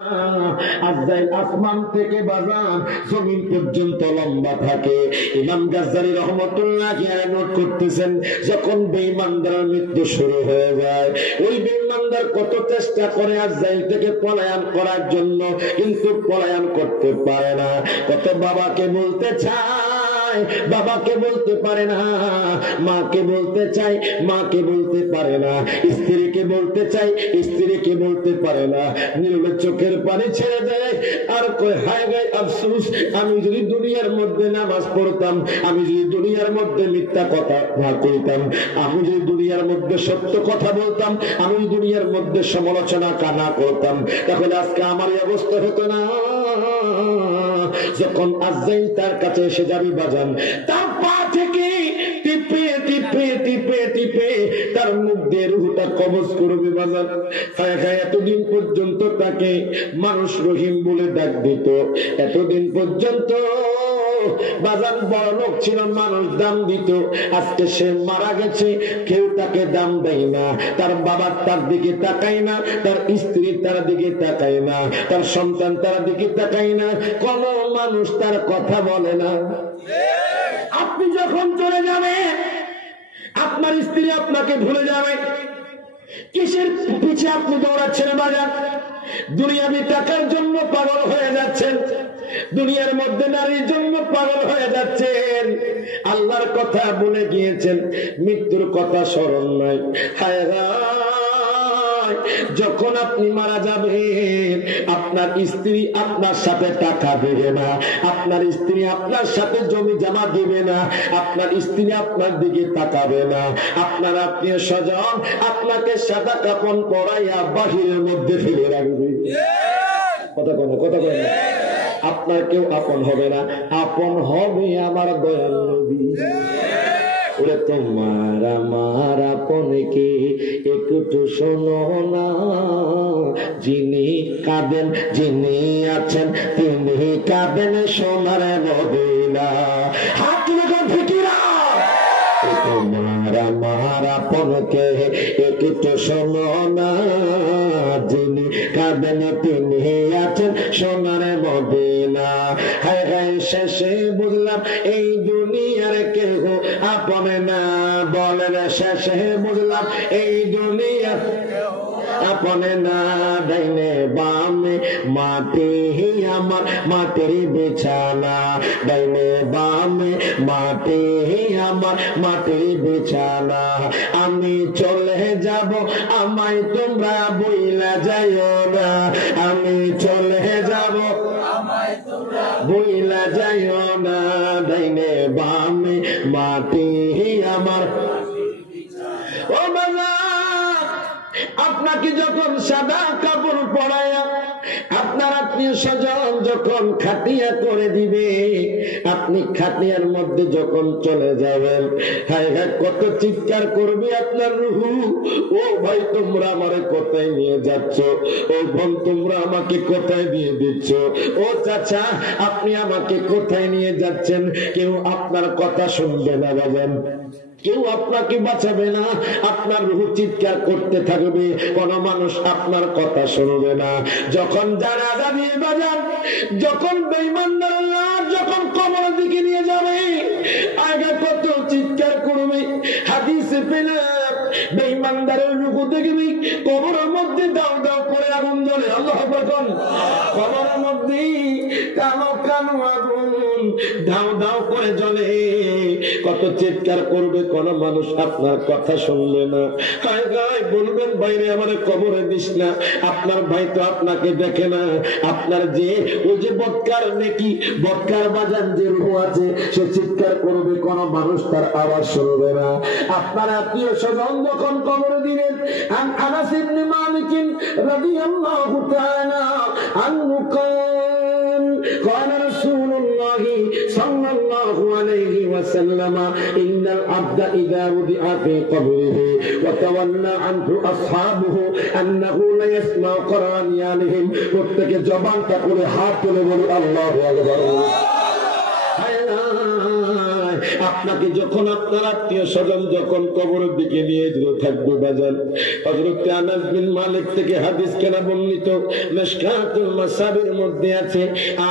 আজরাইল আসমান থেকে বাজান জমিন পর্যন্ত লম্বা থাকে। ইমাম গাজ্জালি রহমাতুল্লাহি আলাইহি নোট করতেছেন, যখন বেঈমানদের মৃত্যু শুরু হয়ে যায়, ওই বেঈমানদের কত চেষ্টা করে আজরাইল থেকে পলায়ন করার জন্য, কিন্তু পলায়ন করতে পারে না। কত বাবাকে বলতে চায়, বাবাকে বলতে পারে না, মাকে বলতে চাই, মাকে বলতে পারে না, স্ত্রীকে বলতে চাই, স্ত্রীকে বলতে পারে না। নীরবে চোখের পানি ছেড়ে দেয় আর কয়, হায় গায় আফসোস, আমি যদি দুনিয়ার মধ্যে নামাজ পড়তাম, আমি যদি দুনিয়ার মধ্যে মিথ্যা কথা না কইতাম, আমি যদি দুনিয়ার মধ্যে সত্য কথা বলতাম, আমি দুনিয়ার মধ্যে সমালোচনা না করতাম, তাহলে আজকে আমার এই অবস্থা হতো না। যখন আজরাইল তার কাছে এসে যাবে বাজান, তার পা থেকে টিপে টিপে টিপে টিপে তার মুখ দিয়ে রূহটা কবজ করবে বাজান। এতদিন পর্যন্ত তাকে মানুষ রহিম বলে ডাক দিত, এতদিন পর্যন্ত বাজান বড় লোক ছিল, মানুষ দাম দিত। আজকে সে মারা গেছে, কেউ তাকে দাম দেয় না, তার বাবা তার দিকে তাকায় না, তার স্ত্রী তার দিকে তাকায় না, তার সন্তান তার দিকে তাকায় না, কোন মানুষ তার কথা বলে না। আপনি যখন চলে যাবে, আপনার স্ত্রী আপনাকে ভুলে যাবে। কিসের পিছে আপনি দৌড়াচ্ছেন বাজার? দুনিয়াবি টাকার জন্য পাগল হয়ে যাচ্ছেন, দুনিয়ার মধ্যে নারীর জন্য পাগল হয়ে যাচ্ছেন, আল্লাহর কথা ভুলে গিয়েছেন, মৃত্যুর কথা স্মরণ নাই। হায় হায়, যখন আপনি মারা যাবেন, আপনার স্ত্রী আপনার সাথে টাকা দেবে না, আপনার স্ত্রী আপনার সাথে জমি জমা দিবে না, আপনার স্ত্রী আপনার দিকে তাকাবে না, আপনার আত্মীয় স্বজন আপনাকে সাদা কাপড় পরাইয়া বাহিরের মধ্যে ফেলে রাখবে। কথা বলে, কথা বলে, আপনার কেউ আপন হবে না, আপন হবে আমার দয়াল নবী। ওরে তোমার আমার আপনকে একটু শোনো না, যিনি কাঁদেন, যিনি আছেন তিনি কাঁদেন, সোনার মদিনা। হাত তুলে কোন ফিকিরা, তোমার আমার আপনকে একটু শোনো না, যিনি কাঁদেন তিনি আছেন সোনার মদিনা। হায় হায়, শেষে বুঝলাম এই দুনিয়ার কেউ আপন না, বলেন শেষে বুঝলাম এই দুনিয়ার আপনে না। ডাইনে বামে মাটি আমার মাটির বিছানা, ডাইনে বামে মাটি আমার মাটির বিছানা। আমি চলে যাব, আমায় তোমরা বইলা যাইও না, আমি চলে যাব, আমায় তোমরা বইলা যাইও না। ডাইনে বামে মাটি আমার। ও বাবা, আপনাকে যখন সাদা কাপড় পরায়া আপনার আত্মীয় স্বজন যখন খাটিয়া করে দিবে, আপনি খাটিয়ার মধ্যে যখন চলে যাবেন, হায় হায় কত চিৎকার করবে আপনার রুহু। ও ভাই, তোমরা আমারে কোথায় নিয়ে যাচ্ছ? ও বোন, তোমরা আমাকে কোথায় দিয়ে দিচ্ছ? ও চাচা, আপনি আমাকে কোথায় নিয়ে যাচ্ছেন? কেউ আপনার কথা শুনবে না বাবা, কেউ আপনাকে বাঁচাবে না, আপনার রূহ চিৎকার করতে থাকবে, কোন মানুষ আপনার কথা শুনবে না। যখন জানাজা দিয়ে বাজান, যখন বেঈমানদের লাশ যখন কবরের দিকে নিয়ে যাবে, আগে কত চিৎকার করবে। হাদিসে পেলাম বেঈমানদের রূহ দেখবি কবরের মধ্যে দাও দাও করে আগুন জ্বলে। আল্লাহু আকবার। কবরের মধ্যে কালো কালো আগুন দাও দাও করে জ্বলে, কত চিৎকার করবে, কোন মানুষ আপনার কথা শুনবে না। হায় গায় বলবেন, বাইরে আমার কবরে দিস না, আপনার ভাই তো আপনাকে দেখে না। আপনার যে ওই যে বদকার নেকি, বদকার বাজান যে রূহ আছে, সে চিৎকার করবে, কোন মানুষ তার আওয়াজ শুনবে না। আপনার আত্মীয় স্বজন যখন কবরে দিলেন, আনাস ইবনে মালিক রাদিয়াল্লাহু তাআলা আনহু قال رسول الله صلى الله عليه وسلم إن العبد إذا وضع في قبره وتولى عنه أصحابه أنه لا يسمع قرآن يالهم প্রত্যেক জবান করে হাত তুলে বলি আল্লাহু আকবার। আপনাকে যখন আপনার আত্মীয় স্বজন যখন কবরের দিকে নিয়ে যেতে থাকবে বাজান, হযরত আনাস বিন মালিক থেকে হাদিস কেনা বর্ণিত, মিশকাতুল মাসাবির মধ্যে আছে,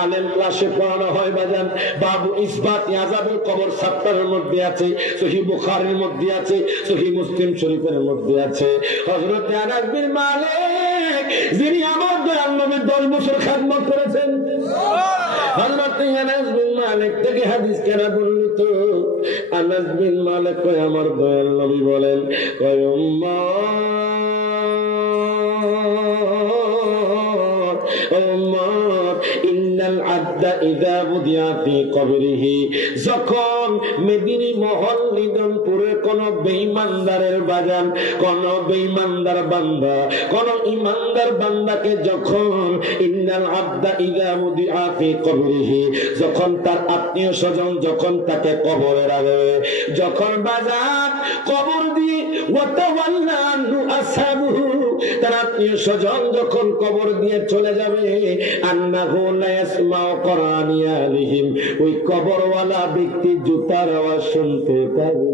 আলেম ক্লাসে পড়ানো হয় বাজান, বাবু ইসবাত আযাবুল কবর চ্যাপ্টারের মধ্যে আছে, সহিহ বুখারীর মধ্যে আছে, সহিহ মুসলিম শরীফের মধ্যে আছে। হযরত আনাস বিন মালিক যিনি আমার দয়াল নবীর 10 বছর খিদমত করেছেন, হযরত আনাস বিন মালিক থেকে হাদিস কেনা বর্ণিত। আনাস বিন মালিক কয় আমার দয়াল নবী বলেন, কয় ইন্নাল আবদা ইযা বুদিয়া ফি কবরিহি, যখন মেদিনী মহল নিদনপুরে কোন বেঈমানদারের বাজান, কোন বেঈমানদার বান্দা, কোন ঈমানদার বান্দাকে যখন ইন্নাল আবদা ইযা বুদিয়া ফি কবরিহি, যখন তার আত্মীয় স্বজন যখন তাকে কবরে রাখবে, যখন বাজান কবর দিয়ে ওয়াতাওয়াল্লা আনহু আসহাবুহু, তার আত্মীয় স্বজন যখন কবর দিয়ে চলে যাবে, আন্নাহু লা ইয়াসমাউ করানিয়ালিহিম, ওই কবরওয়ালা ব্যক্তি জুতার আওয়াজ শুনতে পাবে।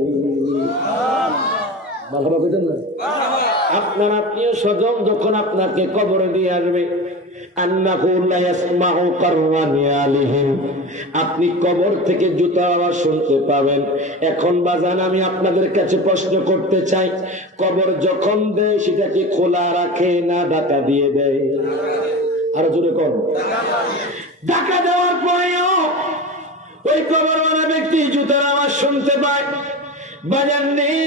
আপনার আত্মীয় স্বজন যখন আপনাকে কবরে দিয়ে আসবে, আন্নাহু লা ইয়াসমাউ করানিয়ালিহিম, আপনি কবর থেকে জুতার আওয়াজ শুনতে পাবেন। এখন বাজান আমি আপনাদের কাছে প্রশ্ন করতে চাই, কবর যখন দেয় সেটা কি খোলা রাখে না ঢাকা দিয়ে দেয়? আরো জোরে কর। ঢাকা দেওয়ার পরেও ওই কবরওয়ালা ব্যক্তি জুতার আওয়াজ শুনতে পায়। বাজান নেই,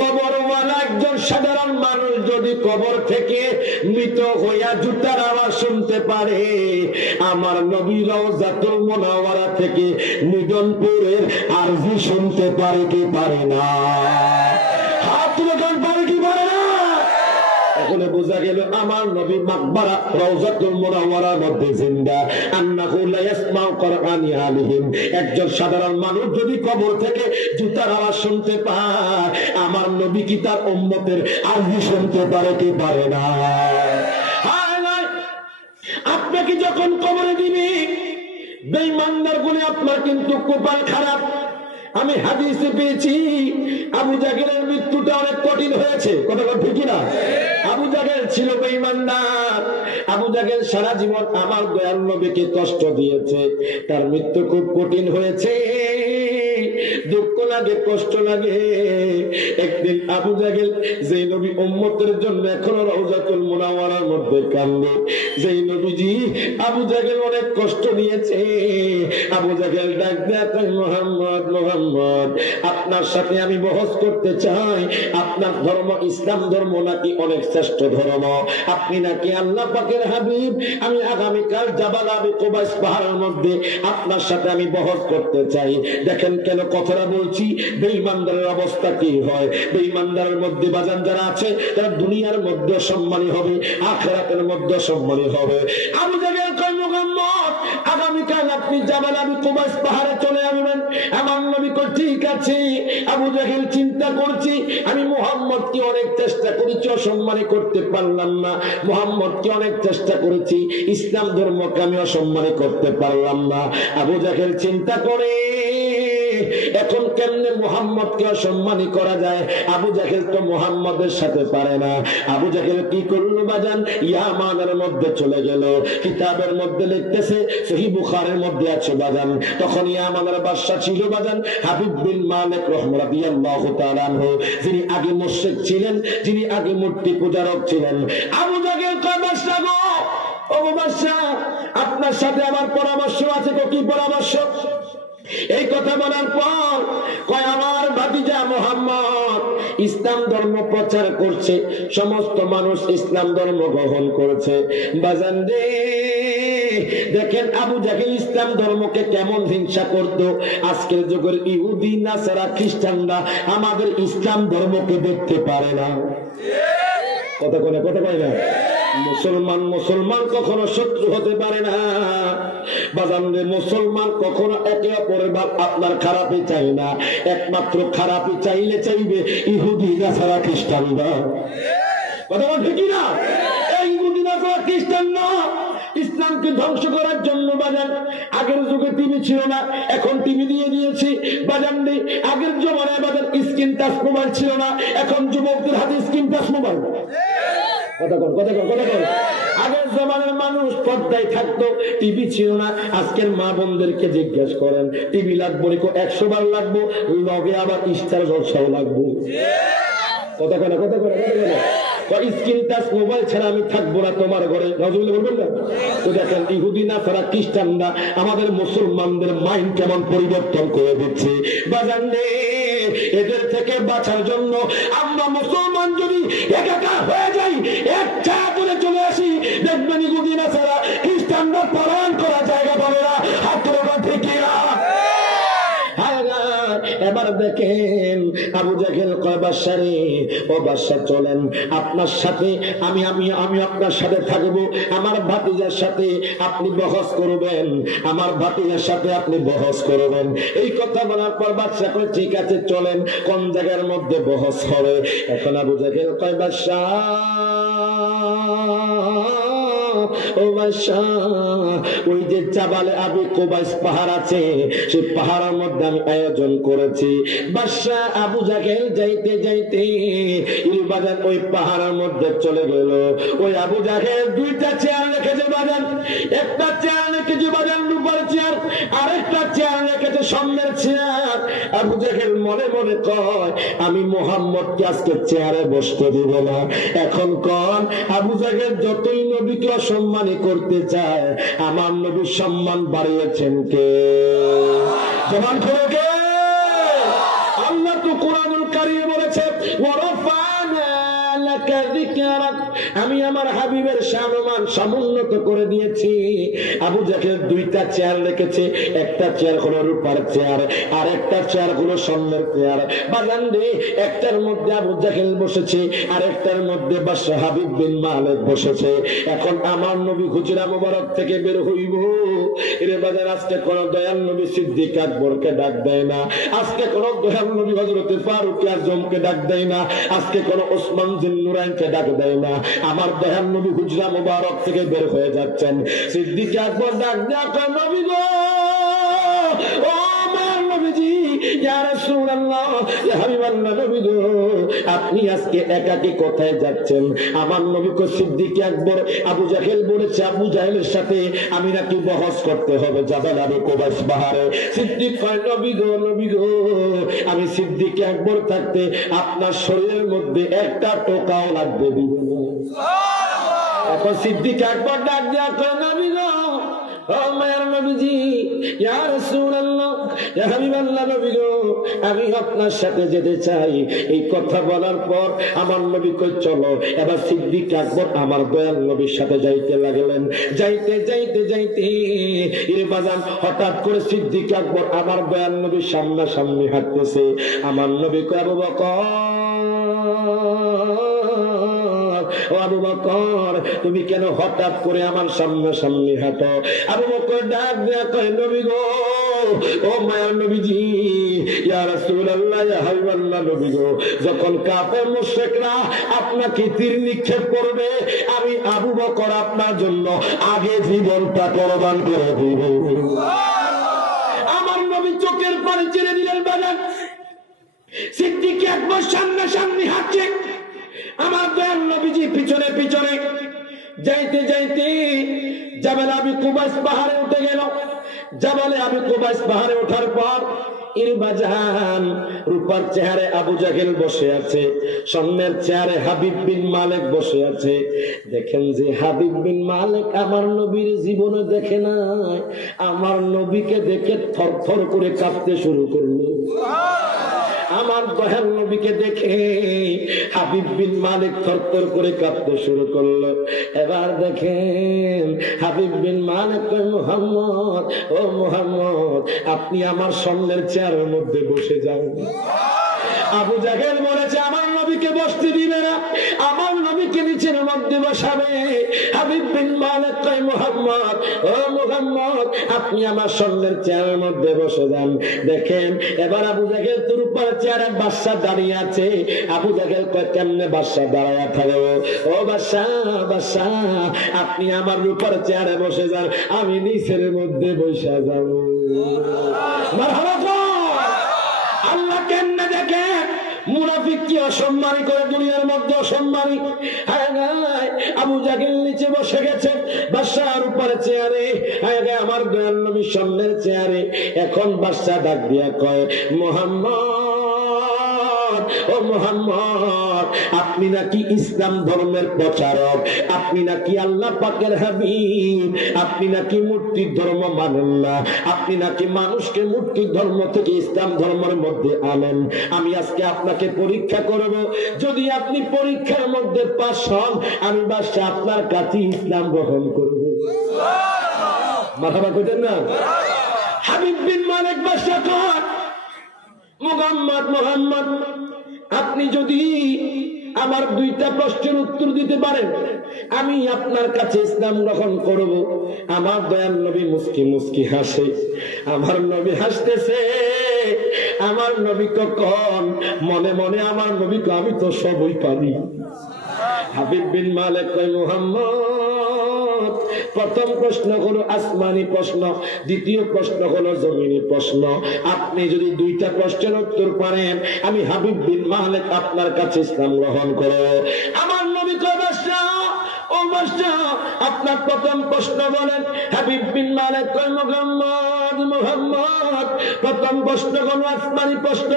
কবরওয়ালা একজন সাধারণ মানুষ যদি কবর থেকে মৃত হইয়া জুতার আওয়াজ শুনতে পারে, আমার নবী রওজাতুল মুনাওয়ারা থেকে নিদনপুরের আরজি শুনতে পারে কি পারে না? হাত তুলে গান পারে কি পারে না? এখন বোঝা গেল আমার নবী মাকবারা রওজাতুল মুনাওয়ারার মধ্যে জিন্দা। আন্নাহু লা ইয়াসমাউ করানিয়ালিহিম, একজন সাধারণ মানুষ যদি কবর থেকে জুতার আওয়াজ শুনতে পায়, আমার নবী কি তার উম্মতের আরজি শুনতে পারে কি পারে না? আপনাকে যখন কবরে দিবে, বেঈমানদার গুলো আপনার কিন্তু কপাল খারাপ। আমি হাদিসে পেয়েছি আবু জাহেলের মৃত্যুটা অনেক কঠিন হয়েছে, কথা ঠিক না? আবু জাহেল ছিল বেঈমানদার। আবু জাহেল সারা জীবন আমার দয়াল নবীকে কষ্ট দিয়েছে, তার মৃত্যু খুব কঠিন হয়েছে, দুঃখ লাগে, কষ্ট লাগে। একদিন আবু জাহেল যে নবী উম্মতের জন্য এখনো রওজাতুল মুনাওয়ারার মধ্যে কান্দে, যেই নবীজি আবু জাহেল অনেক কষ্ট নিয়েছে, আবু জাহেল ডাক দেয়, মুহাম্মদ মুহাম্মদ, আপনার সাথে আমি বহস করতে চাই। আপনার ধর্ম ইসলাম ধর্ম নাকি অনেক শ্রেষ্ঠ ধর্ম, আপনি নাকি আল্লাহ পাকের হাবিব। আমি আগামীকাল জাবাল আবি কুবাইস পাহাড়ের মধ্যে আপনার সাথে আমি বহস করতে চাই। দেখেন কেন কথাটা বলছি, বেঈমানদারের অবস্থা কি হয়। বেঈমানদারের মধ্যে বাজান যারা আছে, তারা দুনিয়ার মধ্যে সম্মানী হবে, আখিরাতের মধ্যে সম্মানী হবে। আবু জাহেল কয়, মুহাম্মদ আগামীকাল আপনি জাবাল আবি কুবাইস পাহাড়ে চলে আসবেন। আমার নবী কয়, ঠিক আছে। আবু জাহেল চিন্তা করছি, আমি মুহাম্মদকে অনেক চেষ্টা করেছি, অসম্মানী করতে পারলাম না। মুহাম্মদকে অনেক চেষ্টা করেছি, ইসলাম ধর্মকে আমি অসম্মানী করতে পারলাম না। আবু জাহেল চিন্তা করে এখন কেমনে মুহাম্মদকে অসম্মানী করা যায়। আবু জাহেল তো মুহাম্মদের সাথে পারে না। আবু জাহেল কি করলো বাজান, ইয়ামানের মধ্যে চলে গেল। কিতাবের মধ্যে লিখতেছে, সহিহ বুখারীর মধ্যে আছে বাজান, তখন ইয়ামানের বাদশা ছিল বাজান হাবিব বিন মালিক রাদিয়াল্লাহু তাআলা আনহু, যিনি আগে মুশরিক ছিলেন, যিনি আগে মূর্তি পূজারক ছিলেন। আবু জাহেল কয়, বাদশা গো, ও বাদশা, আপনার সাথে আমার পরামর্শ আছে। কি পরামর্শ? এই কথা বলার পর কয়, আমার ভাতিজা মুহাম্মদ ইসলাম ধর্ম প্রচার করছে, সমস্ত মানুষ ইসলাম ধর্ম গ্রহণ করেছে। বাজান রে, দেখেন আবু জাহেল ইসলাম ধর্মকে কেমন হিংসা করত। আজকের যুগের ইহুদি নাসারা খ্রিস্টানরা আমাদের ইসলাম ধর্মকে দেখতে পারে না। কথা কয় না? মুসলমান কখনো শত্রু হতে পারে না বাজান রে। মুসলমান কখনো একে অপরের আপনার খারাপই চাই না, একমাত্র খারাপই চাইবে ইহুদি নাসারা খ্রিস্টানরা। কথা বল ঠিক না? এই ইহুদি নাসারা খ্রিস্টানরা ইসলামকে ধ্বংস করার জন্য বাজান। আগের যুগে টিভি ছিল না, এখন টিভি দিয়ে দিয়েছি বাজান নেই। আগের জমানায় বাজান স্ক্রিন টাচ মোবাইল ছিল না, এখন যুবকদের হাতে স্ক্রিন টাচ মোবাইল। কথা কর, কথা কর, কথা কর। আগের জমানার মানুষ পর্দায় থাকতো, টিভি ছিল না। আজকের মা বোনদেরকে জিজ্ঞাসা করেন টিভি লাগবো 100 বার লাগবো, লগে আবার স্টার জলসাও লাগবো। কথা কর, কথা কর, কথা কর। স্ক্রিন টাচ মোবাইল ছাড়া আমি থাকবো না তোমার ঘরে, নজরুল বলবেন না? তো দেখেন ইহুদি না ছাড়া খ্রিস্টানরা আমাদের মুসলমানদের মাইন্ড কেমন পরিবর্তন করে দিচ্ছে বাজান রে। এদের থেকে বাঁচার জন্য আমরা মুসলমান যদি একাকার হয়ে যাই, এক ছায়া করে চলে আসি, দেখবেন ইহুদি না ছাড়া খ্রিস্টানরা পলায়ন করা জায়গা পাবে না। হাত তোলা ঠিক না? এবার দেখেন আবু জাহেল কয় বাদশা রে, ও বাদশা চলেন আপনার সাথে আমি আপনার সাথে থাকবো, আমার ভাতিজার সাথে আপনি বহস করবেন, আমার ভাতিজার সাথে আপনি বহস করবেন। এই কথা বলার পর বাদশা কয় ঠিক আছে চলেন, কোন জায়গার মধ্যে বহস হবে? এখন আবু জাহেল কয় বাদশা ও বাদশা, ওই যে জাবালে আবি কুবাইস পাহাড় আছে, সেই পাহাড়ের মধ্যে আমি আয়োজন করেছি। বাদশা আবু জাহেল যাইতে যাইতে বাজান ওই পাহাড়ের মধ্যে চলে গেল। ওই আবু জাহেল 2টা চেয়ার রেখেছে বাজান, একটা চেয়ার রেখেছে বাজান রূপার চেয়ার, আরেকটা চেয়ার রেখেছে স্বর্ণের চেয়ার। আবু জাহেল মনে মনে কয় আমি মুহাম্মদকে আজকে চেয়ারে বসতে দিব না। এখন কোন আবু জাহেল যতই নবীকে অসম্মানী করতে চায়, আমার নবীর সম্মান বাড়িয়েছেন কে? সম্মান করো কে? আল্লাহ তো কোরআনুল কারীমে বলেছে ওয়ারাফানা লাকা যিকরাক, আমি আমার হাবিবের শানমান সমুন্নত করে দিয়েছি। আবু জাহেল 2টা চেয়ার রেখেছে, একটা চেয়ার হলো রূপার চেয়ার, আর একটা চেয়ার হলো স্বর্ণের চেয়ার। বাজান রে, একটার মধ্যে আবু জাহেল বসেছে, আর একটার মধ্যে বাদশা হাবিব বিন মালিক বসেছে। এখন আমার নবী হুজরা মুবারক থেকে বের হইব রে বাজার, আজকে কোন দয়াল নবী সিদ্দিক আকবরকে ডাক দেয় না, আজকে কোন দয়াল নবী হযরতে ফারুক আযমকে ডাক দেয় না, আজকে কোন ওসমান জিন্নুরাইনকে ডাক দেয় না। আমার দয়াল নবী হুজরা মুবারক থেকে বের হয়ে যাচ্ছেন। সিদ্দিক আকবর ডাক দেয়া কয় নবী গো, ও আমার নবীজি, ইয়া রাসূলুল্লাহ, ইয়া হাবিবাল্লাহ, নবী গো আপনি আজকে একাকী কোথায় যাচ্ছেন? আমার নবী কো সিদ্দিক আকবর আবু জাহেল বলেছে আবু জাহেলের সাথে আমি নাকি বহস করতে হবে জাবাল আবি কুবাইস পাহাড়ে। সিদ্দিক কয় নবী গো, নবী গো আমি সিদ্দিক আকবর থাকতে আপনার শরীরের মধ্যে একটা টোকাও লাগবে দিব না। এখন সিদ্দিক আকবর ডাক দেয়া কয় নবী গো, ও মায়ের নবীজি, ইয়া রাসূলুল্লাহ, ইয়া হাবিবাল্লাহ, নবী গো আমি আপনার সাথে যেতে চাই। এই কথা বলার পর আমার নবী কই চলো। এবার সিদ্দিক আকবর আমার দয়াল নবীর সাথে যাইতে লাগলেন। যাইতে যাইতে যাইতে বাজান হঠাৎ করে সিদ্দিক আকবর আমার দয়াল নবীর সামনাসামনি হাঁটতেছে। আমার নবী কয় আবু বকর, ও আবু বকর তুমি কেন হঠাৎ করে আমার সামনাসামনি হাঁটো? আবু বকর ডাক দেয়া কয় নবী গো, ও মায়ার নবীজি, ইয়া রাসূলুল্লাহ, ইয়া হাবিবাল্লাহ, নবী গো যখন কাফের মুশরিকরা আপনাকে তীর নিক্ষেপ করবে, আমি আবু বকর আপনার জন্য আগে জীবনটা কোরবান করে দিব। আমার নবী চোখের পানি ছেড়ে দিলেন বাজান। সিদ্দিক আকবর সামনাসামনি হাঁটছে, আমার দয়াল নবীজি পিছনে পিছনে। যাইতে যাইতে জাবাল আবি কুবাইস পাহাড়ে উঠে গেল। জাবালে আবি কুবাইস পাহাড়ে ওঠার পর ইরবাজান রূপার চেহারে আবু জাহেল বসে আছে, স্বর্ণের চেহারে হাবিব বিন মালিক বসে আছে। দেখেন যে হাবিব বিন মালিক আমার নবীর জীবনে দেখে নাই, আমার নবীকে দেখে থরথর করে কাঁপতে শুরু করলো। আমার দয়াল নবীকে দেখে হাবিব বিন মালিক থরথর করে কাঁপতে শুরু করলো। এবার দেখেন হাবিব বিন মালিক কয় মুহাম্মদ, ও মুহাম্মদ আপনি আমার স্বর্ণের চেয়ারের মধ্যে বসে যান। আবু জাহেল বলেছে আমার নবীকে বসতে দিবে না, আমার নবীকে নিচের মধ্যে বসাবে। হাবিব বিন বিন মালিক কয় মুহাম্মদ, ও মুহাম্মদ আপনি আমার সামনের চেয়ারের মধ্যে বসে যান। দেখেন এবার আবু জাহেল তোর উপর চেয়ারে বাদশা দাঁড়িয়ে আছে। আবু জাহেল কয় কেমনে বাদশা দাঁড়ায়া থাকবো? ও বাদশা, বাদশা আপনি আমার উপর চেয়ারে বসে যান, আমি নিচের মধ্যে বসে যাব। মারহাবা। আল্লাহ কেমনে দেখে মুনাফিক কি অসম্মানী করে দুনিয়ার মধ্যে অসম্মানী। আবু জাহেল নিচে বসে গেছে বাদশার উপরে চেয়ারে, আমার দয়াল নবীর সামনের চেয়ারে। এখন বাদশা ডাক দিয়া কয় মুহাম্মদ, ও মুহাম্মদ আপনি নাকি ইসলাম ধর্মের প্রচারক, আপনি নাকি আল্লাহ পাকের হাবিব, আপনি নাকি মূর্তির ধর্ম মানেন না, আপনি নাকি মানুষকে মূর্তির ধর্ম থেকে ইসলাম ধর্মের মধ্যে আনেন। আমি আজকে আপনাকে পরীক্ষা করব, যদি আপনি পরীক্ষার মধ্যে পাস হন আমি বাদশা আপনার কাছে ইসলাম গ্রহণ করব। মারহাবা কইতেন না? হাবিব বিন মালিক বাদশা কয় মুহাম্মদ, মুহাম্মদ আপনি যদি আমার দুইটা প্রশ্নের উত্তর দিতে পারেন আমি আপনার কাছে ইসলাম গ্রহণ করব। আমার দয়াল নবী মুস্কি মুস্কি হাসে। আমার নবী হাসতেছে। আমার নবী কখন মনে মনে আমার নবী আমি তো সবই পারি। হাবিব বিন মালিক কয় মুহাম্মদ প্রথম প্রশ্ন হলো আসমানি প্রশ্ন, দ্বিতীয় প্রশ্ন হলো জমিনি প্রশ্ন। আপনি যদি দুইটা প্রশ্নের উত্তর পারেন আমি হাবিব বিন মালিক আপনার কাছে ইসলাম গ্রহণ করব। আমার নবী কয় বাদশা, ও বাদশা আপনার প্রথম প্রশ্ন বলেন। হাবিব বিন মালিক কয় মুহাম্মদ, মুহাম্মদ প্রথম প্রশ্ন হলো আসমানি প্রশ্ন।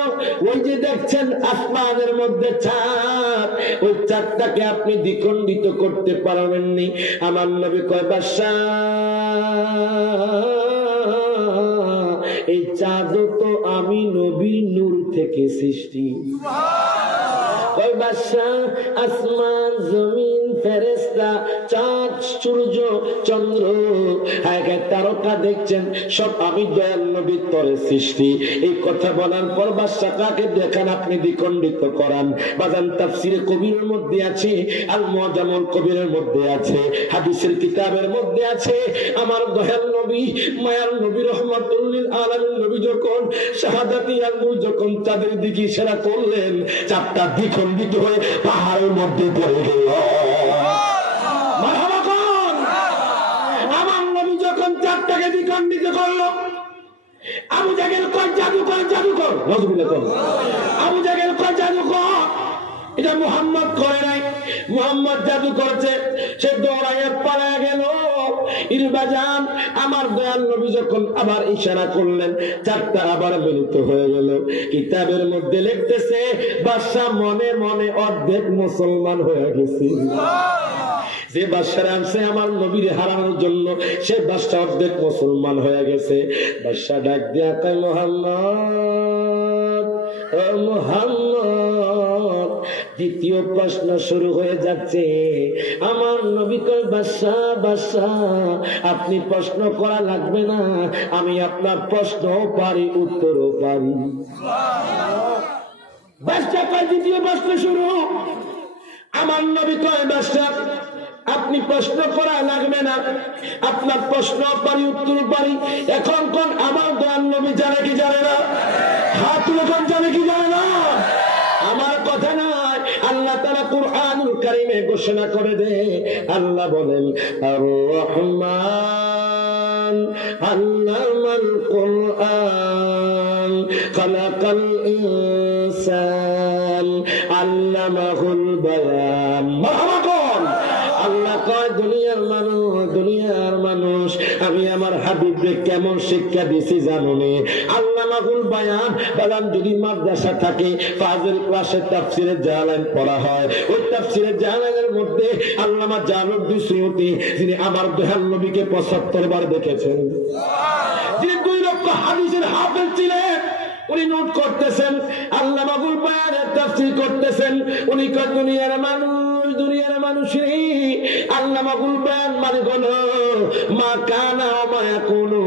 ওই যে দেখছেন আসমানের মধ্যে চাঁদ, ওই চাঁদটাকে আপনি দ্বিখণ্ডিত করতে পারবেননি। আমার নবী কয় বাদশা এই চাঁদ তো আমি নবী নূর থেকে সৃষ্টি। কয় বাদশা আসমান জমিন ফেরেশতা চাঁদ সূর্য চন্দ্র তারকা দেখছেন সব আমি দয়াল নবীর তরে সৃষ্টি। এই কথা বলার পর বাদশা কাকে দেখান আপনি দ্বিখণ্ডিত করান। বাজান তাফসিরে কবিরের মধ্যে আছে, আল মুআজামুল কবিরের মধ্যে আছে, হাদিসের কিতাবের মধ্যে আছে। আমার দয়াল নবী মায়ার নবী রহমাতুল লিল আলামিন নবী যখন শাহাদাতি আঙ্গুল যখন চাঁদের দিকে ইশারা করলেন চাঁদটা দ্বিখণ্ডিত হয়ে পাহাড়ের মধ্যে পড়ে গেল। মারহাবা কোন? আমার নবী যখন চাঁদটাকে দ্বিখণ্ডিত করলো আবু জাহেল কয় জাদুকর, জাদুকর নাউযুবিল্লাহ কর। আবু জাহেল কয় জাদুকর, এটা মুহাম্মদ করে নাই, মুহাম্মদ জাদু করেছে। সে দৌড়াইয়া পালায়া গেল। ইরবাজান আমার দয়াল নবী যখন আবার ইশারা করলেন চারটা আবার মিলিত হয়ে গেল। কিতাবের মধ্যে লিখতেছে বাদশা মনে মনে অর্ধেক মুসলমান হয়ে গেছে। যে বাদশার আনছে আমার নবীর হারানোর জন্য সে বাদশা অর্ধেক মুসলমান হয়ে গেছে। বাদশা ডাক দিয়া কয় মুহাম্মদ, ও মুহাম্মদ দ্বিতীয় প্রশ্ন শুরু হয়ে যাচ্ছে। আমার নবী কয় বাদশা, বাদশা আপনি প্রশ্ন করা লাগবে না, আমি আপনার প্রশ্নও পারি উত্তরও পারি। বাদশা কয় দ্বিতীয় প্রশ্ন শুরু। আমার নবী কয় বাদশা আপনি প্রশ্ন করা লাগবে না, আপনার প্রশ্ন পারি উত্তর পারি। এখন কোন আমার দয়াল নবী জানে কি জানে না? হাত তুলে কোন জানে কি জানে না? আমার কথা নয়, আল্লাহ তাআলা কুরআনুল কারীমে ঘোষণা করে দে। আল্লাহ বলেন আর রহমান আল্লামাল কুরআন খালাকাল ইনসান আল্লামাহুল বায়ান। মারহাবা কোন? আল্লাহ কয় দুনিয়ার মানুষ, দুনিয়ার মানুষ আমি আমার হাবিবকে কেমন শিক্ষা দিছি জানো নি? আল্লামাহুল বায়ান বলেন যদি মাদ্রাসা থাকে ফাজিল ক্লাসে তাফসীরে জালালাইন পড়া হয়, ওই তাফসীরে জালালাইনের মধ্যে আল্লামা জালালউদ্দিন সুয়ুতী যিনি আমার দয়াল নবীকে ৭৫ বার দেখেছেন, যিনি ২ লক্ষ হাদিসের হাফেজ ছিলেন, উনি নোট করতেছেন আল্লামাহুল বায়ানের তাফসীর করতেছেন। উনি কয় দুনিয়ার মানুষ, দুনিয়ার মানুষই আল্লামাহুল বায়ান মানে হলো মা কানা ওয়া মা ইয়াকুনু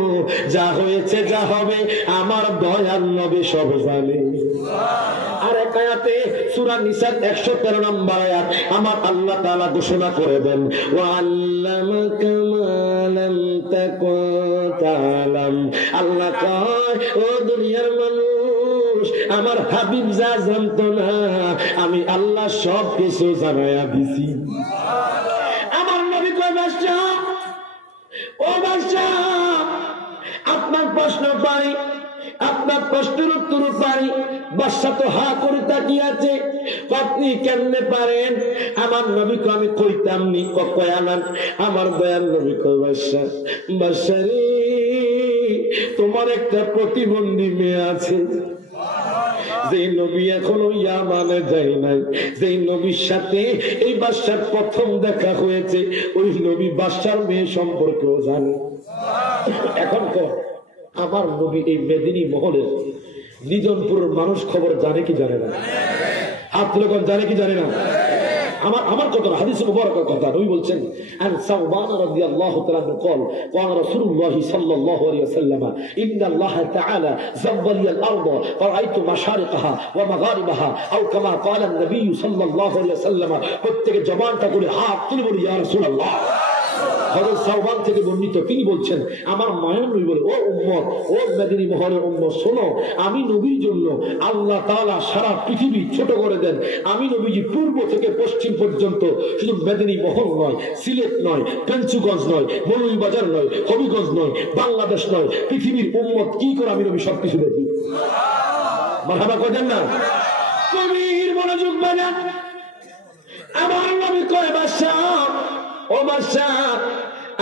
যা হয়েছে যা হবে আমার দয়ার নবী সব জানে। আর এক আয়াতে সূরা নিসার 113 নম্বর আয়াত আমার আল্লাহ তাআলা ঘোষণা করে দেন, ওয়াল্লামাকা মা লাম তাকুন তাআলাম। আল্লাহ কয়, ও দুনিয়ার মানুষ, আমার হাবিব যা জানতো না আমি আল্লাহ সব কিছু জানায়া দিছি। আমার নবী কয়, বাদশা, ও বাদশা, আপনার প্রশ্ন পারি, আপনার প্রশ্নের উত্তর পারি। বাদশা তো হা করে তাকিয়ে আছে, আপনি কেমনে পারেন? আমার নবী কয়, আমি কইতাম নি কয় আনান। আমার দয়াল নবী কয়, বাদশা, বাদশা রে, তোমার একটা প্রতিবন্ধী মেয়ে আছে, যে নবী এখনো ইয়ামানে যায় নাই, যে নবীর সাথে এই বাদশার প্রথম দেখা হয়েছে, ওই নবী বাদশার মেয়ে সম্পর্কেও জানে। এখন আমার নবী এই মেদিনী মহলের নিজামপুরের মানুষ খবর জানে কি জানে না? হাত লোকন জানে কি জানে না? আমার কথা হাদিসে মুবারকের কথা। নবী বলছেন, আন সাওবান রাদিয়াল্লাহু তাআলা قال قال رسول الله صلى الله عليه وسلم ان الله تعالى زوّل لي الارض فرأيت مشارقها ومغاربها او كما قال النبي صلى الله عليه وسلم। প্রত্যেককে জবানটা করে হাত তুলে বলি, ইয়া রাসূলুল্লাহ। হযরত সাওবান থেকে বর্ণিত, তিনি বলছেন, আমার মায়ের নবী বলে, ও উম্মত, ও মেদিনী মহলের উম্মত, শোনো, আমি নবীর জন্য আল্লাহ তাআলা সারা পৃথিবী ছোট করে দেন। আমি নবীজি পূর্ব থেকে পশ্চিম পর্যন্ত, শুধু মেদিনী মহল নয়, সিলেট নয়, পেঞ্চুগঞ্জ নয়, মৌলভীবাজার নয়, হবিগঞ্জ নয়, বাংলাদেশ নয়, পৃথিবীর উম্মত কি করে আমি নবী সবকিছু দেখি। মারহাবা করেন না? কবির মনোযোগ বাজা। আমার নবী কয়, বাদশা, ও বাদশা,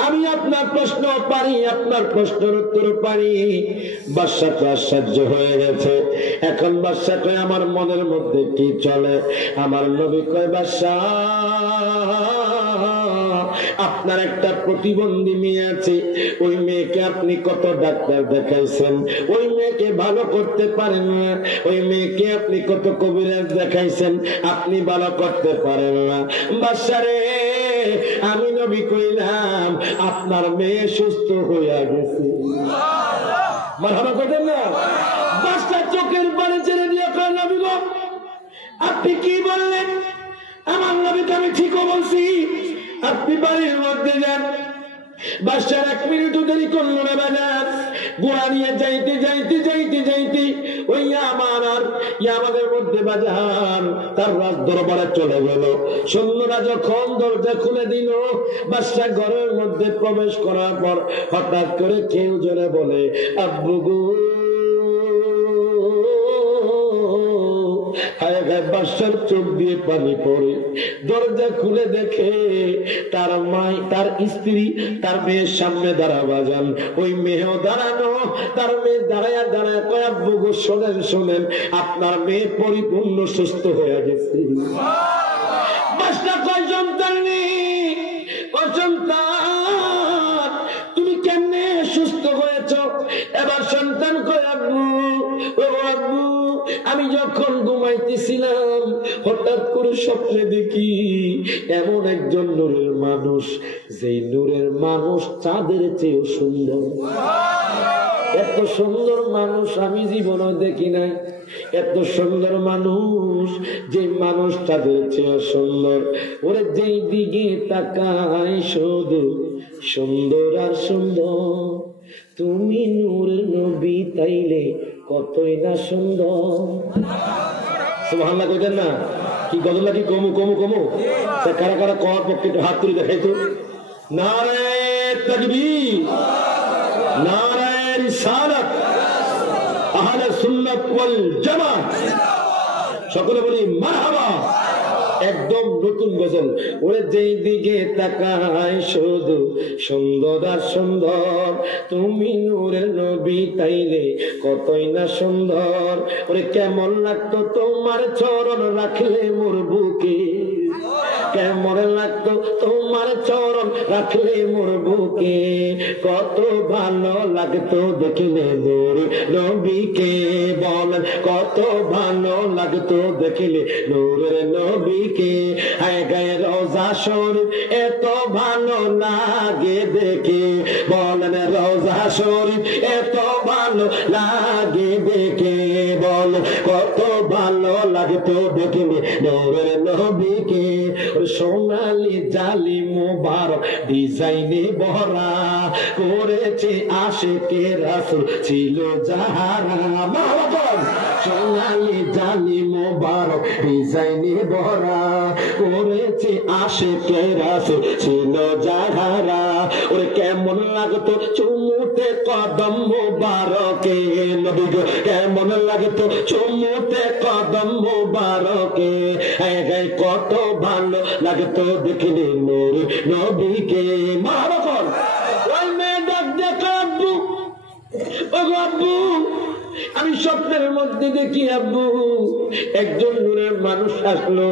আমি আপনার প্রশ্ন পারি, আপনার প্রশ্নের উত্তর পারি। বাদশা তো আশ্চর্য হয়ে গেছে। এখন বাদশা কয়, আমার মনের মধ্যে কি চলে? আমার নবী কয়, বাদশা, আপনার একটা প্রতিবন্ধী মেয়ে আছে, ওই মেয়েকে আপনি কত ডাক্তার দেখাইছেন, ওই মেয়েকে ভালো করতে পারেন না। ওই মেয়েকে আপনি কত কবিরাজ দেখাইছেন, আপনি ভালো করতে পারেন না। বাদশা রে, আমি নবী কইলাম আপনার মেয়ে সুস্থ হইয়া গেছে। মারহাবা করেন না? বাদশা চোখের পানি ছেড়ে দিয়ে কয়, নবী গো, আপনি কি বললেন? আমার নবীকে আমি ঠিকও বলছি, আপনি বাড়ির মধ্যে যান। বাদশার 1 মিনিটও দেরি করলো না। বাজার গোড়া নিয়ে যাইতে যাইতে যাইতে যাইতে ওই আমাদের মধ্যে বাজার তার রাজ দরবারে চলে গেল। সৈন্যরা যখন দরজা খুলে দিল, বাদশা ঘরের মধ্যে প্রবেশ করার পর হঠাৎ করে কেউ জোরে বলে, আব্বু গো। বাদশার চোখ দিয়ে পানি পড়ে, দরজা খুলে দেখে তার মা, তার স্ত্রী, তার মেয়ের সামনে দাঁড়া। বাজান ওই মেয়েও দাঁড়ানো, তার মেয়ে দাঁড়ায়া দাঁড়ায় কয়, আব্বু গো, শোনেন শোনেন, আপনার মেয়ে পরিপূর্ণ সুস্থ হয়ে গেছে। বাদশা কয়, সন্তান নেই, সন্তান তুমি কেমনে সুস্থ হয়েছ? এবার সন্তান কয়, আব্বু, ও আব্বু, আমি যখন ঘুমাইতেছিলাম হঠাৎ করে স্বপ্নে দেখি এমন একজন নূরের মানুষ, যেই নূরের মানুষ চাঁদের চেয়েও সুন্দর। এত সুন্দর মানুষ আমি জীবনে দেখি নাই। এত সুন্দর মানুষ, যে মানুষ চাঁদের চেয়েও সুন্দর। ওরে যেই দিকে তাকায় শুধু সুন্দর আর সুন্দর। তুমি নূরের নবী তাইলে কতই না সুন্দর। সুবহানাল্লাহ কইতেন না? কি গজল নাকি কমু কমু কমু? কারা কারা করার পক্ষে হাত তুলে দেখাইতো। নারায়ে তাকবীর, নারায়ে রিসালাত, আহলে সুন্নাত ওয়াল জামাত, সকলে বলি মারহাবা। একদম নতুন গজল। ওরে যেই দিকে তাকায় শুধু সুন্দর আর সুন্দর। তুমি নূরের নবী তাইলে কতই না সুন্দর। ওরে কেমন লাগতো তোমার চরণ রাখলে মোর বুকে, কেমন লাগতো তোমার চরণ রাখলে মোর বুকে, কত ভালো লাগতো দেখলে নূর নবীকে। বলেন কত ভালো লাগতো দেখলে নূরের নবীকে। হায় গায়ে রওজা শরীফ এত ভালো লাগে দেখে, বলেন রওজা শরীফ এত ভালো লাগে দেখে। বল কত ভালো লাগতো দেখলে নূরের নবীকে। সোনালি জালি মোবারক ডিজাইনে ভরা করেছে আশিকে রাসূল ছিল যাহারা। সোনালি জালি মোবারক ডিজাইনে ভরা করেছে আশিকে রাসূল ছিল যাহারা। ওরে কেমন লাগতো চুমুতে কদম মোবারকে নবী গো, কেমন লাগতো চুমুতে কদম মোবারকে। কত ভালো লাগতো দেখলে নূর নবীকে। মারকন ওই মেয়ে ডাক দেখো আব্বু, ও আব্বু আমি স্বপ্নের মধ্যে দেখি আব্বু একজন নূরের মানুষ আসলো,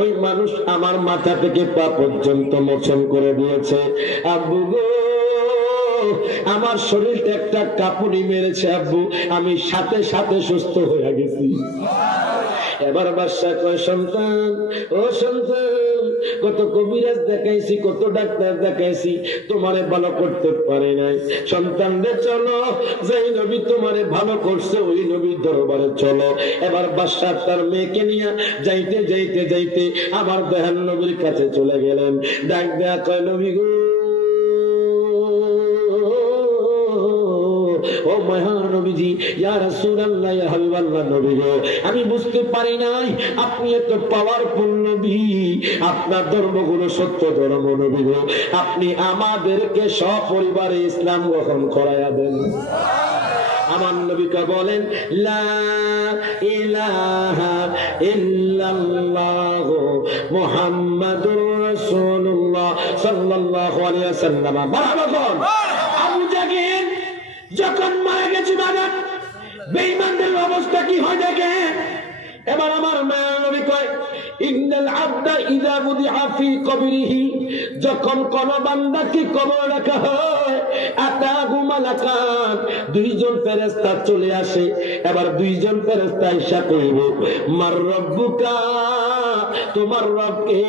ওই মানুষ আমার মাথা থেকে পা পর্যন্ত মোচন করে দিয়েছে। আব্বু গো আমার শরীরটা একটা কাপুনি মেরেছে আব্বু, আমি সাথে সাথে সুস্থ হয়ে গেছি। এবার বাদশা কয় সন্তান, ও সন্তান কত কবিরাজ দেখাইছি, কত ডাক্তার দেখাইছি, তোমারে ভালো করতে পারে নাই। সন্তান রে চলো, যেই নবী তোমারে ভালো করছে ওই নবীর দরবারে চলো। এবার বাদশা তার মেয়েকে নিয়ে যাইতে যাইতে যাইতে আমার দয়াল নবীর কাছে চলে গেলেন। ডাক দেয়া কয় নবী গো, ও মহানবীজি, ইয়া রাসূলুল্লাহ, ইয়া হাবিবাল্লাহ নবী গো, আমি বুঝতে পারি নাই আপনি এত পাওয়ারফুল নবী, আপনার ধর্মগুলো সত্য ধর্ম নবী গো, আপনি আমাদেরকে সপরিবারে ইসলাম গ্রহণ করায়া দেন। আমার নবীকে বলেন লা ইলাহা ইল্লাল্লাহ মুহাম্মাদুর রাসূলুল্লাহ সাল্লাল্লাহু আলাইহি ওয়াসাল্লাম। মারহাবান। আবু জাহেল যখন মারা গেছে বাজার, বেঈমানদের অবস্থা কি হয় দেখেন। এবার আমার মায়া নবী কয় ইন্নাল আবদা ইযা বুদিআ ফি কবরিহি, যখন কোন বান্দাকে কবরে রাখা হয় আতাহু মালাকান, দুইজন ফেরেশতা চলে আসে। এবার দুইজন ফেরেশতা এসে কইবে মার রব্বুকা, তোমার রবকে।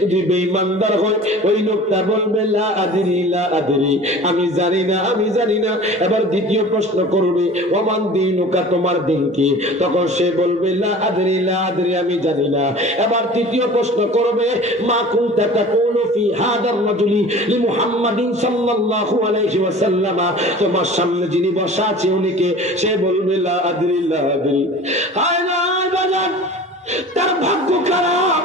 যদি বেঈমানদার হয় ওই লোকটা বলবে লা আদরি লা আদরি, আমি জানি না আমি জানি না। এবার দ্বিতীয় প্রশ্ন করবে ওমান দীনুকা, তোমার দিন কি? তখন সে বলবে লা আদরি লা আদরি, আমি জানি না। এবার তৃতীয় প্রশ্ন করবে মা কুনতা তাকুলু ফি হাদার রাজুলি লি মুহাম্মাদিন সাল্লাল্লাহু আলাইহি ওয়াসাল্লাম, তোমার সামনে যিনি বসা আছে উনি কে? সে বলবে লা আদরি লা আদরি। হায় না বাজার, তার ভাগ্য খারাপ।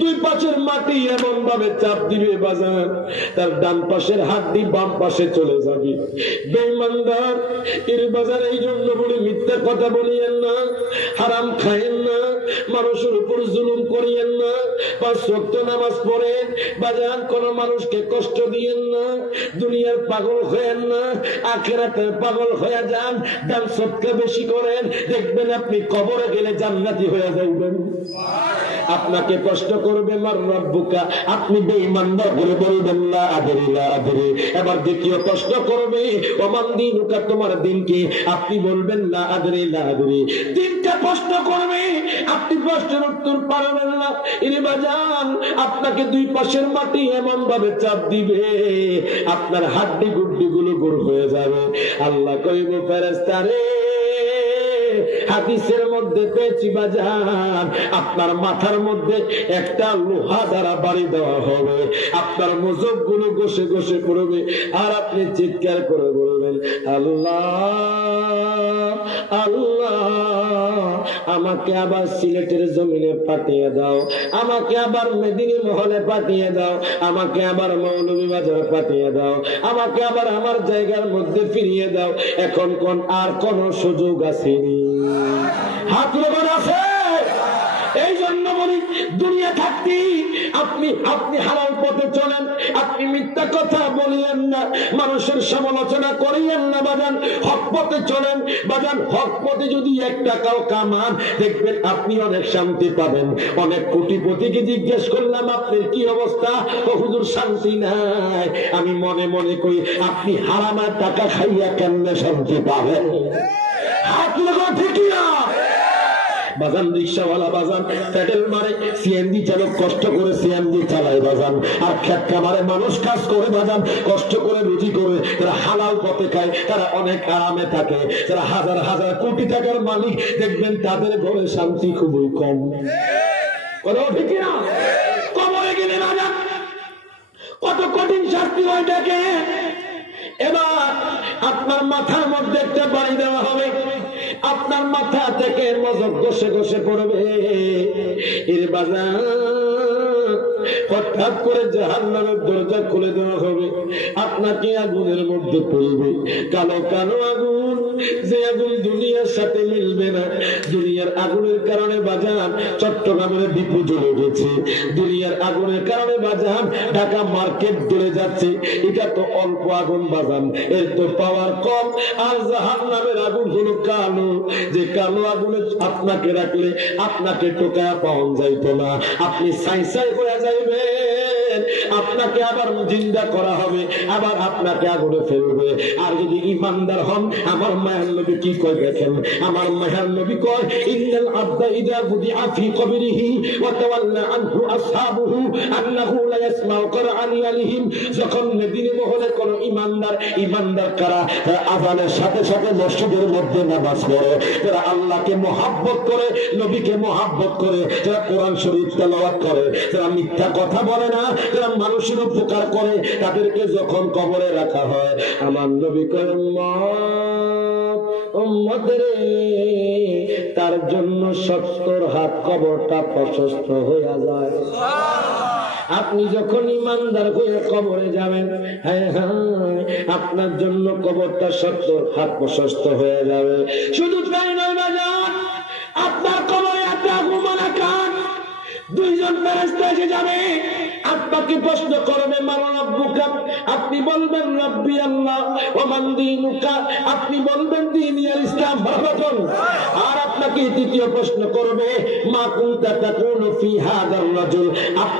দুই পাশের মাটি এমন ভাবে চাপ দিবে বাজার, তার ডান পাশের হাড্ডি বাম পাশে চলে যাবে। বেঈমানদার এর বাজার, এই জন্য বলি মিথ্যা কথা বলিয়েন না, হারাম খাইয়েন না, মানুষের উপর জুলুম করিয়েন না, 5 ওয়াক্ত নামাজ পড়েন বাজার, কোন মানুষকে কষ্ট দিয়েন না, দুনিয়ার পাগল হয়েন না, আখিরাতের পাগল হয়ে যান, দান সদকা বেশি করেন, দেখবেন আপনি কবরে গেলে জান্নাতি হয়ে যাবেন। আপনাকে প্রশ্ন করবে মার রব্বুকা, আপনি বেঈমানদার বলে বলবেন লা আদরি লা আদরি। এবার দ্বিতীয় প্রশ্ন করবে ওমান দীনুকা, তোমার দিন কি? আপনি বলবেন লা আদরি লা আদরি। তিনটা প্রশ্ন করবে, আপনি প্রশ্নের উত্তর পারবেন না। ইনি বাজান, আপনাকে দুই পাশের মাটি এমন ভাবে চাপ দিবে আপনার হাড্ডি গুড্ডি গুলো গুড় হয়ে যাবে। আল্লাহ কইব ফেরেশতারে, হাদিসের মধ্যে পেয়েছি বাজান, আপনার মাথার মধ্যে একটা লোহা দ্বারা বাড়ি দেওয়া হবে, আপনার মজব গুলো ঘষে ঘষে পড়বে, আর আপনি চিৎকার করে বলবেন আল্লাহ আল্লাহ, আমাকে আবার সিলেটের জমিনে পাঠিয়ে দাও, আমাকে আবার মেদিনী মহলে পাঠিয়ে দাও, আমাকে আবার মৌলভীবাজার পাঠিয়ে দাও, আমাকে আবার আমার জায়গার মধ্যে ফিরিয়ে দাও। এখন কোন আর কোন সুযোগ আসেনি? হাত লোক আছে। এই জন্য বলি দুনিয়া থাকতেই আপনি আপনি হালাল পথে চলেন, আপনি মিথ্যা কথা বলিয়েন না, মানুষের সমালোচনা করিয়েন না বাজান, হক পথে চলেন বাজান। হক পথে যদি 1 টাকাও কামান, দেখবেন আপনি অনেক শান্তি পাবেন। অনেক কোটিপতিকে জিজ্ঞেস করলাম আপনার কি অবস্থা, ও হুজুর শান্তি নাই। আমি মনে মনে কই আপনি হারামের টাকা খাইয়া কেমনে শান্তি পাবেন? হাত লাগা ঠিক না বাজান। রিক্সাওয়ালা বাজান প্যাডেল মারে, সিএনজি চালক কষ্ট করে সিএনজি চালায় বাজান, আর খেত খামারে মানুষ কাজ করে বাজান, কষ্ট করে রুজি করে, তারা হালাল পথে খায়, তারা অনেক আরামে থাকে। যারা হাজার হাজার কোটি টাকার মালিক, দেখবেন তাদের ঘরে শান্তি খুবই কম। কথা ঠিক না? কবরে গেলে বাজান কত কঠিন শাস্তি হয় দেখে। এবার আপনার মাথার মধ্যে একটা বাড়ি দেওয়া হবে, আপনার মাথা থেকে মজক ঘষে ঘষে পড়বে। এর বাজার হঠাৎ করে জাহান্নামের দরজা খুলে দেওয়া হবে, আপনাকে আগুনের মধ্যে পড়বে। কালো কালো আগুন, যে আগুন দুনিয়ার সাথে মিলবে না। দুনিয়ার আগুনের কারণে বাজার চট্টগ্রামের ডিপো জ্বলে গেছে, দুনিয়ার আগুনের কারণে বাজার ঢাকা মার্কেট জ্বলে যাচ্ছে। এটা তো অল্প আগুন বাজান, এর তো পাওয়ার কম। আর জাহান্নামের আগুন হলো কালো, যে কালো আগুনে আপনাকে রাখলে আপনাকে টোকায়া পাওয়া যাইতো না, আপনি সাই সাই হয়ে যাইবেন। আপনাকে আবার জিন্দা করা হবে, আবার আপনাকে আগুনে ফেলবে। আর যদি ইমানদার হন, আমার মায়ের নবী কি কয় দেখেন, আমার মায়ের নবী কয় ইন্নাল আবদা ইযা বুদিআ ফি কবরিহি ওয়া তাওয়াল্লা আনহু আসহাবুহু আন্নাহু লা ইয়াসমাউ কুরআনিহিম। যখন মদিনা মহলে কোন ইমানদার কারা আযানের সাথে সাথে মসজিদের মধ্যে নামাজ পড়ে, যারা আল্লাহকে মহব্বত করে, নবীকে মহব্বত করে, যারা কোরআন শরীফ তেলাওয়াত করে, যারা মিথ্যা কথা বলে না, যারা মানুষের উপকার করে, তাদেরকে যখন কবরে রাখা হয়, আমার নবী কয় উম্মত রে, তার জন্য 70 হাত কবরটা প্রশস্ত হয়ে যায়। আপনি যখন ইমানদার হয়ে কবরে যাবেন, হ্যাঁ হ্যাঁ, আপনার জন্য কবরটা 70 হাত প্রশস্ত হয়ে যাবে। শুধু তাই নয় বাজার, আপনার কবরে একটা ঘুমানা কান, 2 জন ফেরেশতা এসে যাবে, আপনাকে প্রশ্ন করবে মান রাব্বুকা, আপনি বলবেন রাব্বি আল্লাহ, ওয়া মান দীনুকা, আপনি বলবেন দ্বীন আল ইসলাম। আর আপনাকে তৃতীয় প্রশ্ন করবে মা কুনতা তাকুনু ফি হাযার রাজুল,